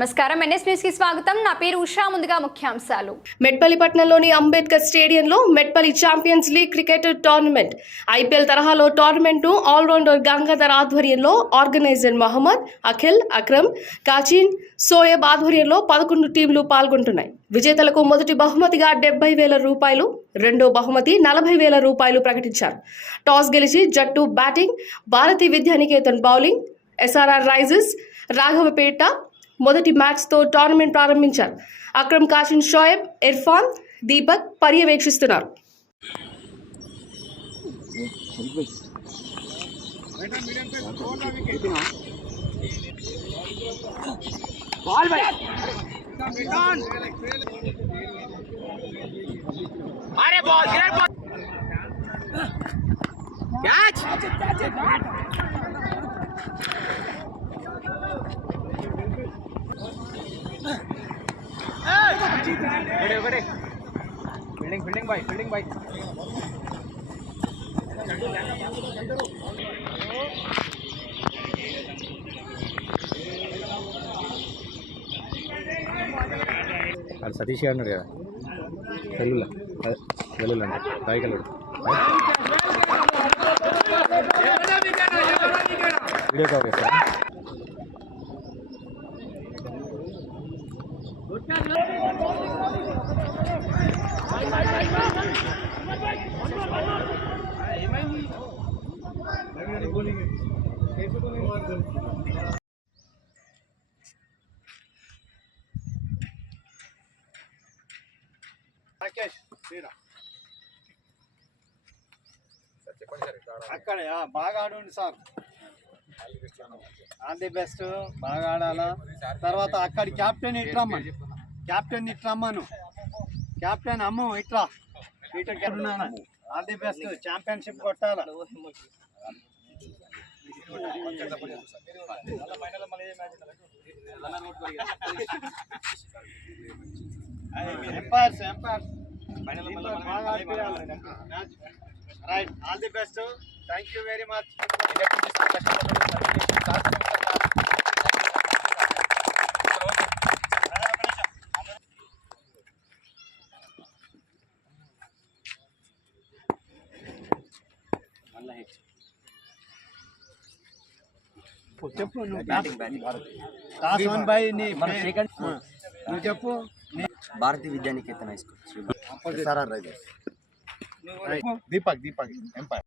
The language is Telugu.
నమస్కారం. ఎన్ఎస్ న్యూస్కి స్వాగతం. నా పేరు ఉషా. ముందుగా ముఖ్యాంశాలు. మెట్పల్లి పట్టణంలోని అంబేద్కర్ స్టేడియంలో Metpalli champions league cricket tournament IPL తరహాలో టోర్నమెంట్ను ఆల్రౌండర్ గంగాధర్ ఆధ్వర్యంలో ఆర్గనైజర్ మహమ్మద్ అఖిల్ అక్రమ్ కాచిన్ సోయబ్ ఆధ్వర్యంలో పదకొండు టీంలు పాల్గొంటున్నాయి. విజేతలకు మొదటి బహుమతిగా డెబ్బై వేల రూపాయలు రెండో బహుమతి నలభై వేల రూపాయలు ప్రకటించారు. టాస్ గెలిచి జట్టు batting Bharathi Vidyaniketan bowling SRR risers Raghavapeta మొదటి మ్యాచ్తో టోర్నమెంట్ ప్రారంభించారు అక్రమ్ కాసిన్ షోయబ్ ఇర్ఫాన్ దీపక్ పర్యవేక్షిస్తున్నారు अरे ball great ball catch fielding fielding भाई फील्डिंग भाई అది సతీష్ గారు అన్నాడు కదా వెల్లుల్లా అదే వెల్లుల్లా అంటే రాయగలడు వీడియో కవర్ చేస్తారా అక్కడ బాగా ఆడండి సార్. ఆల్ ది బెస్ట్ బాగా ఆడాలా. తర్వాత అక్కడ క్యాప్టెన్ ఇట్రమ్మను క్యాప్టెన్ ఇట్రమ్మను క్యాప్టెన్ అమ్ము ఇట్లా ఇటు ఆల్ ది బెస్ట్ ఛాంపియన్షిప్ కొట్టాల? ఎంపైర్స్ ఎంపైర్స్ బాగా right all the best thank you very much చెప్పు బై నీ ఆ, నువ్వు చెప్పు. Bharathi Vidyaniketan high school. Deepak Deepak umpire.